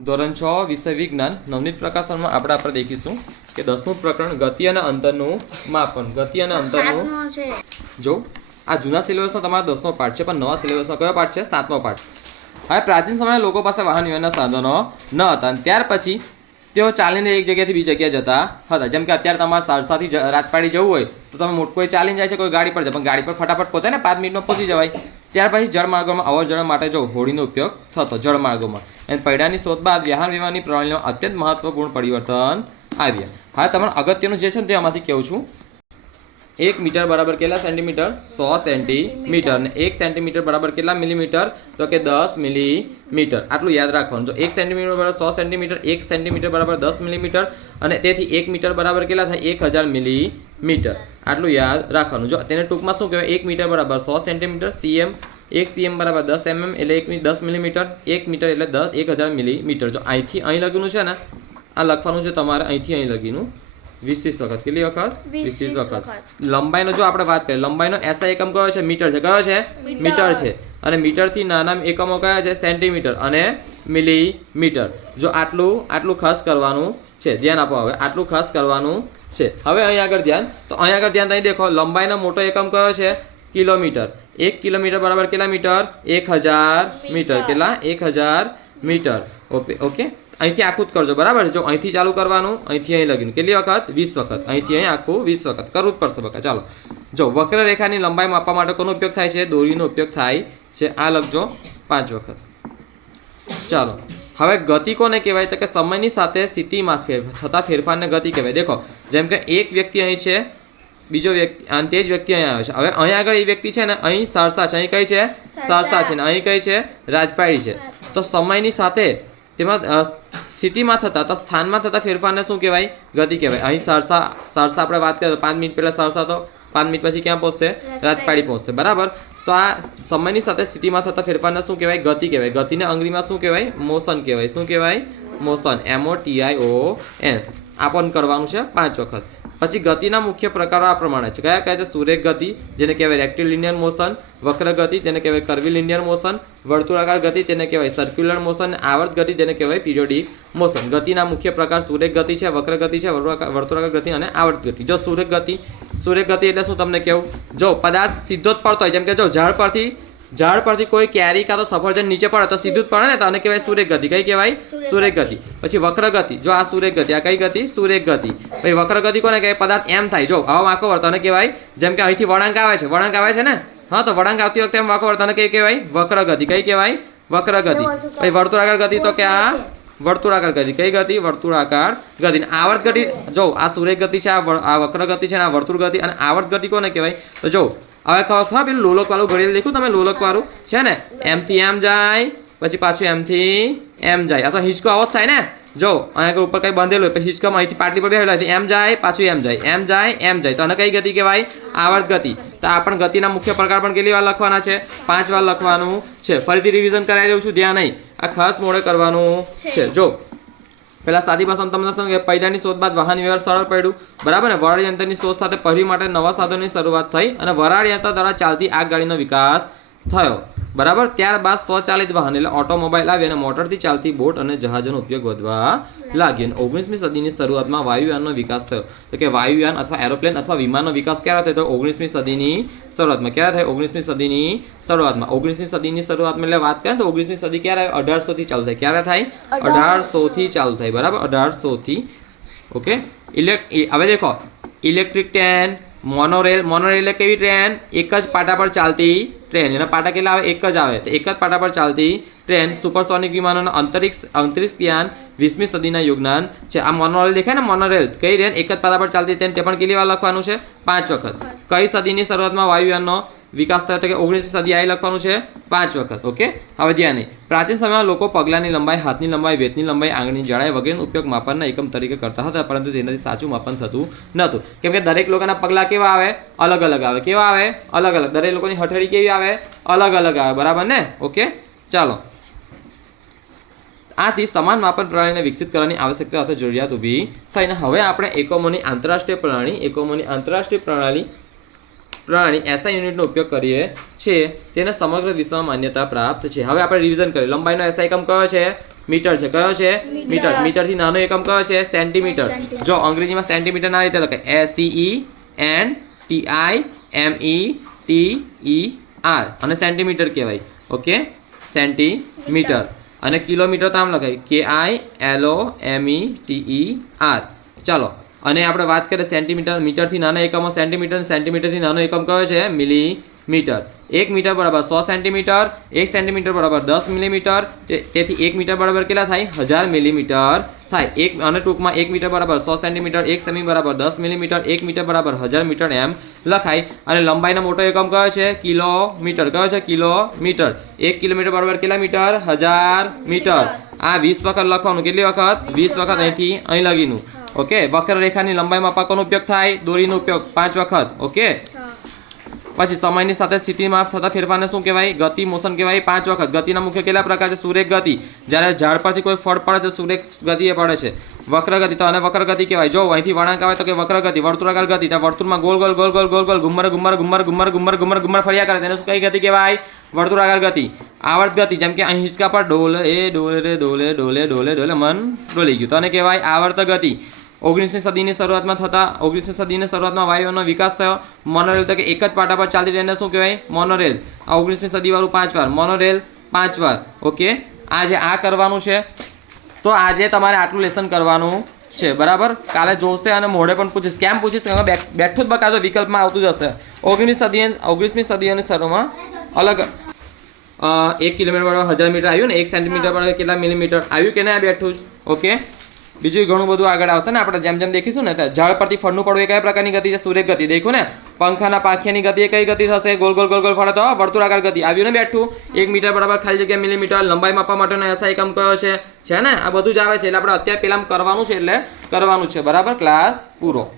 ધોરણ છ વિષય વિજ્ઞાન નવનીત પ્રકાશનમાં આપણે આપણે દેખીશું કે દસમું પ્રકરણ ગતિ અને અંતરનું માપન. ગતિ અને અંતરનું જો આ જૂના સિલેબસનો તમારો દસમો પાઠ છે પણ નવા સિલેબસનો કયો પાઠ છે? સાતમો પાઠ. હવે પ્રાચીન સમયે લોકો પાસે વાહન વ્યવહારના સાધનો ન હતા અને ત્યાર પછી તેઓ ચાલીને એક જગ્યાએથી બીજી જગ્યાએ જતા હતા. જેમ કે અત્યારે તમારે સરસાથી રાજપાડી જવું હોય તો તમે મોટ કોઈ ચાલીને જાય છે કોઈ ગાડી પર જાય પણ ગાડી પર ફટાફટ પહોંચે ને પાંચ મિનિટમાં પહોંચી જવાય. ત્યાર પછી જળમાર્ગોમાં અવર જળ માટે જો હોડીનો ઉપયોગ થતો જળમાર્ગોમાં અને પૈડાની શોધ બાદ વાહન વ્યવહારની પ્રણાલીનો અત્યંત મહત્વપૂર્ણ પરિવર્તન આવ્યા. હવે તમારે અગત્યનું જે છે ને તે આમાંથી કહું છું. એક મીટર બરાબર કેટલા સેન્ટીમીટર? સો સેન્ટીમીટર. ને એક સેન્ટીમીટર બરાબર કેટલા મિલીમીટર? તો કે દસ મિલીમીટર. આટલું યાદ રાખવાનું. જો એક સેન્ટીમીટર બરાબર સો સેન્ટીમીટર, એક સેન્ટીમીટર બરાબર દસ મિલીમીટર, અને તેથી એક મીટર બરાબર કેટલા થાય? એક હજાર મિલીમીટર. આટલું યાદ રાખવાનું. જો તેને ટૂંકમાં શું કહેવાય? એક મીટર બરાબર સો સેન્ટીમીટર, સીએમ. એક સીએમ બરાબર દસ એમએમ, એટલે એક દસ મિલીમીટર. એક મીટર એટલે દસ, એક હજાર મિલીમીટર. જો અહીંથી અહીં લગીનું છે ને, આ લખવાનું છે તમારે અહીંથી અહીં લગીનું વીસ વીસ વખત. કેટલી વખત? વીસ વીસ વખત. લંબાઈનો જો આપણે વાત કરીએ લંબાઈનો એસઆઈ એકમ કયો છે? મીટર છે. કયો છે? મીટર. મીટર છે. અને મીટરથી નાના એકમો કયા છે? સેન્ટીમીટર અને મિલીમીટર. જો આટલું આટલું ખાસ કરવાનું છે. ધ્યાન આપો હવે. આટલું ખાસ કરવાનું છે. હવે અહીં આગળ ધ્યાન. તો અહીં આગળ ધ્યાન અહીં દેખો. લંબાઈનો મોટો એકમ કયો છે? કિલોમીટર. એક કિલોમીટર બરાબર કેટલા મીટર? એક હજાર મીટર. કેટલા? એક હજાર મીટર. Okay okay? અહીંથી આખું જ કરજો બરાબર? છે જો અહીંથી ચાલુ કરવાનું અહીંથી અહીં લગીને. કેટલી વખત? વીસ વખત. અહીંથી અહીં આખું વીસ વખત. કરવું જ પડશે બકા. ચાલો. જો વક્રરેખાની લંબાઈ માપવા માટે કોનો ઉપયોગ થાય છે? દોરીનો ઉપયોગ થાય છે. આ લખજો પાંચ વખત. ચાલો. હવે ગતિ કોને કહેવાય? તો કે સમયની સાથે સ્થિતિમાં ફેર થતા ફેરફારને ગતિ કહેવાય. દેખો જેમ કે એક વ્યક્તિ અહીં છે બીજો વ્યક્તિ અને તે જ વ્યક્તિ અહીં આવ્યો છે. હવે અહીં આગળ એ વ્યક્તિ છે ને અહીં સરસા છે. અહીં કઈ છે? સરસા. છે ને. અહીં કઈ છે? રાજપાડી છે. તો સમયની સાથે તેમાં સ્થિતિમાં થતા તો સ્થાનમાં થતા ફેરફારને શું કહેવાય? ગતિ કહેવાય. અહીં સરસા સરસા આપણે વાત કરીએ તો પાંચ મિનિટ પહેલાં સરસા તો પાંચ મિનિટ પછી ક્યાં પહોંચશે? રાજપાડી. પહોંચશે બરાબર? તો આ સમયની સાથે સ્થિતિમાં થતા ફેરફારને શું કહેવાય? ગતિ કહેવાય. ગતિને અંગ્રેજીમાં શું કહેવાય? મોશન કહેવાય. શું કહેવાય? Motion. M O T I O N આ પણ કરવાનું છે પાંચ વખત. પછી ગતિના મુખ્ય પ્રકારો આ પ્રમાણે છે. કયા કયા છે? સુરેખ ગતિ, જેને કહેવાય રેક્ટિલિનિયર મોશન વક્ર ગતિ, તેને કહેવાય કર્વિલિનિયર મોશન વર્તુળાકાર ગતિ, તેને કહેવાય સર્ક્યુલર મોશન આવર્ત ગતિ, તેને કહેવાય પિરિયોડિક મોશન ગતિના મુખ્ય પ્રકાર સુરેખ ગતિ છે, વક્ર ગતિ છે, વર્તુળાકાર ગતિ અને આવર્ત ગતિ. જો સુરેખ ગતિ સુરેખ ગતિ એટલે શું તમને કહેવું જો પદાર્થ સીધો જ પડતો હોય, જેમ કે જો ઝાડ પરથી ઝાડ પરથી કોઈ કેરી કાં તો સફરજન નીચે પડે તો સીધું જ પડે ને? તો આને કહેવાય સુરેખ ગતિ કઈ કહેવાય? સુરેખ ગતિ પછી વક્ર ગતિ જો આ સુરેખ ગતિ આ કઈ ગતિ? સુરેખ ગતિ પછી વક્ર ગતિ કોને કહેવાય? પદાર્થ એમ થાય. જો આવો વાંકો વર્તને કહેવાય? જેમ કે અહીંથી વળાંક આવે છે. વળાંક આવે છે ને? હા તો વળાંક આવતી વખતે એમ વાંકો વર્તને કઈ કહેવાય? વક્ર ગતિ કઈ કહેવાય? વક્ર ગતિ પછી વર્તુળાકાર ગતિ તો કે આ વર્તુળાકાર ગતિ. કઈ ગતિ? વર્તુળાકાર ગતિ. આવર્ત ગતિ જો આ સુરેખ ગતિ છે આ આ વક્ર ગતિ છે અને આ વર્તુળ ગતિ અને આવર્ત ગતિ કોને કહેવાય? તો જો હવે ખબર પેલું લોલક વાળું ઘડી લખ્યું તમે લોલક વાળું. છે ને? એમથી એમ જાય પછી પાછું એમથી એમ જાય. અથવા તો હિંચકો આવો જ થાય ને? જો અહીંયા ઉપર કંઈ બાંધેલું હોય પછી હિંચકામાં અહીંથી પાટલી પર બેઠેલા છે એમ જાય પાછું એમ જાય. એમ જાય એમ જાય. તો આને કઈ ગતિ કહેવાય? આવર્ત ગતિ. તો આ પણ ગતિના મુખ્ય પ્રકાર પણ કેટલી વાર લખવાના છે? પાંચ વાર લખવાનું છે. ફરીથી રિવિઝન કરાવી દઉં છું ધ્યાન નહીં. આ ખાસ મોડે કરવાનું. છે. જો પેલા સાદી ભાષામાં તમને શું કે પૈદાની શોધ બાદ વાહન વ્યવહાર સરળ પડ્યું. બરાબર ને? વરાળ યંત્રની શોધ સાથે પરિવહન માટે નવા સાધનોની શરૂઆત થઈ અને વરાળ યંત્ર દ્વારા ચાલતી આગગાડીનો વિકાસ થયો. બરાબર? ત્યારબાદ સ્વચાલિત વાહન એટલે ઓટોમોબાઈલ આવી અને મોટરથી ચાલતી બોટ અને જહાજોનો ઉપયોગ વધવા લાગ્યો. ઓગણીસમી સદીની શરૂઆતમાં વાયુયાનનો વિકાસ થયો. તો કે વાયુયાન અથવા એરોપ્લેન અથવા વિમાનનો વિકાસ ક્યારે થયો? તો ઓગણીસમી સદીની શરૂઆતમાં. ક્યારે થાય? ઓગણીસમી સદીની શરૂઆતમાં. ઓગણીસમી સદીની શરૂઆતમાં એટલે વાત કરીએ તો ઓગણીસમી સદી ક્યારે અઢારસો થી ચાલુ થાય. ક્યારે થાય? અઢારસોથી ચાલુ થાય. બરાબર? અઢારસોથી. ઓકે? ઇલેક્ટ હવે દેખો. ઇલેક્ટ્રિક ટ્રેન, મોનોરેલ મોનોરેલ એટલે કેવી ટ્રેન? એક જ પાટા પર ચાલતી ટ્રેન એના પાટા કેટલા આવે? એક જ આવે. તો એક જ પાટા પર ચાલતી ટ્રેન સુપરસોનિક વિમાનોના અંતરિક્ષ અંતરિક્ષ જ્ઞાન વીસમી સદીના યોગદાન છે. આ મોનોરેલ દેખાય ને? મોનોરેલ. કઈ ટ્રેન એક જ પાટા પર ચાલતી ટ્રેન, તે પણ કેટલી વાર લખવાનું છે? પાંચ વખત. કઈ સદીની શરૂઆતમાં વાયુયાનનો વિકાસ થયો? હતો કે ઓગણીસમી સદી આવી લખવાનું છે? પાંચ વખત. ઓકે? હવે ધ્યાન. નહીં પ્રાચીન સમયમાં લોકો પગલાંની લંબાઈ, હાથની લંબાઈ, વેતની લંબાઈ, આંગળીની જળાઈ વગેરેનો ઉપયોગ માપનના એકમ તરીકે કરતા હતા, પરંતુ તેનાથી સાચું માપન થતું નહોતું. કેમ કે દરેક લોકોના પગલાં કેવા આવે? અલગ અલગ આવે. કેવા આવે? અલગ અલગ દરેક લોકોની હથેળી કેવી આવે અલગ અલગ આવે બરાબર ને? ઓકે? ચાલો. આથી સમાન માપન પ્રણાલીને વિકસિત કરવાની આવશ્યકતા અથવા જરૂરિયાત ઊભી થઈને હવે આપણે એકમોની આંતરરાષ્ટ્રીય પ્રણાલી એકમોની આંતરરાષ્ટ્રીય પ્રણાલી પ્રણાલી એસઆઈ યુનિટનો ઉપયોગ કરીએ છીએ. તેને સમગ્ર વિશ્વમાં માન્યતા પ્રાપ્ત છે. હવે આપણે રિવિઝન કરીએ. લંબાઈનો એસઆઈ એકમ કયો છે? મીટર છે. કયો છે? મીટર. મીટર. મીટરથી નાનો એકમ કયો છે? સેન્ટીમીટર. સેન્ટીમીટર. જો અંગ્રેજીમાં સેન્ટીમીટર ના રીતે લખાય. S C E N T I M E T E R અને સેન્ટીમીટર કહેવાય. ઓકે સેન્ટીમીટર અને કિલોમીટર તો આમ લખાય. K I L O M E T R ચાલો. અને આપણે વાત કરીએ સેન્ટીમીટર મીટરથી નાના એકમો. સેન્ટીમીટર સેન્ટીમીટરથી નાનો એકમ કયો છે? મિલીમીટર એક મીટર બરાબર સો સેન્ટીમીટર એક સેન્ટીમીટર બરાબર દસ મિલીમીટર તેથી એક મીટર બરાબર કેટલા થાય? હજાર મિલીમીટર થાય. એક અને ટૂંકમાં એક મીટર બરાબર સો સેન્ટીમીટર એક સેમી બરાબર દસ મિલીમીટર એક મીટર બરાબર હજાર મીટર એમ લખાય. અને લંબાઈનો મોટો એકમ કયો છે? કિલોમીટર. કયો છે? કિલોમીટર. એક કિલોમીટર બરાબર કેટલા મીટર? હજાર મીટર. આ વીસ વખત લખવાનું. કેટલી વખત? વીસ વખત. અહીંથી અહીં લગીનું ઓકે? વક્રરેખાની લંબાઈ માપવા કોનો ઉપયોગ થાય. દોરીનો ઉપયોગ પાંચ વખત. ઓકે? પછી સમયની સાથે સ્થિતિમાં થતા ફેરફારને શું કહેવાય? ગતિ, મોશન કહેવાય. પાંચ વખત. ગતિના મુખ્ય કેટલા પ્રકાર છે? સુરેખ ગતિ. જ્યારે ઝાડ પરથી કોઈ ફળ પડે તો સુરેખ ગતિએ પડે છે. વક્ર ગતિ તો આને વક્ર ગતિ કહેવાય. જો અહીંથી વળાંક આવે તો કે વક્ર ગતિ વર્તુળાકાર ગતિ. ત્યાં વર્તુળમાં ગોલ ગોલ ગોલ ગોલ ગોલ ગોલ ઘુમર ઘુમર ઘુમર ઘુમર ઘુમર ઘુમર ઘુમર ફર્યા કરે. તેને શું કઈ ગતિ કહેવાય? વર્તુળાકાર ગતિ. આવર્ત ગતિ. જેમ કે અહીં હિંચકા પર ડોલે એ ડોલે ડોલે ડોલે ડોલે ડોલે, મન ડોલી ગયું. તો આને કહેવાય આવર્ત ગતિ. ઓગણીસમી સદીની શરૂઆતમાં થતા ઓગણીસમી સદીની શરૂઆતમાં વાયુઓનો વિકાસ થયો. મોનોરેલ તો કે એક જ પાટા પર ચાલી રહીને શું કહેવાય? મોનોરેલ આ ઓગણીસમી સદીવાળું પાંચ વાર. મોનોરેલ પાંચ વાર. ઓકે આજે આ કરવાનું છે. તો આજે તમારે આટલું લેસન કરવાનું છે. બરાબર? કાલે જોશે અને મોઢે પણ પૂછીશ. કેમ પૂછીશ? કે બેઠું જ બકાજો વિકલ્પમાં આવતું જ હશે ઓગણીસ સદી, ઓગણીસમી સદીની શરૂમાં અલગ એક કિલોમીટર હજાર મીટર આવ્યું ને એક સેન્ટીમીટર બરાબર કેટલા મિલીમીટર આવ્યું કે ના બેઠું જ. ઓકે બીજું ઘણું બધું આગળ આવશે ને આપણે જેમ જેમ દેખીશું ને ઝાડ પરથી ફળનું પડવું એ કયા પ્રકારની ગતિ છે? સુરેખ ગતિ. દેખ્યું ને? પંખાના પાંખિયાની ગતિ એ કઈ ગતિ થશે? ગોલ ગોલ ગોલ ગોલ ફરે તો વર્તુળાકાર ગતિ. આવ્યું ને બેઠું? એક મીટર બરાબર ખાલી જગ્યા મિલીમીટર. લંબાઈ માપવા માટેનો એસા એકમ કયો છે? છે ને? આ બધું જ આવે છે. એટલે આપણે અત્યારે પેલા કરવાનું છે એટલે કરવાનું છે. બરાબર? ક્લાસ પૂરો.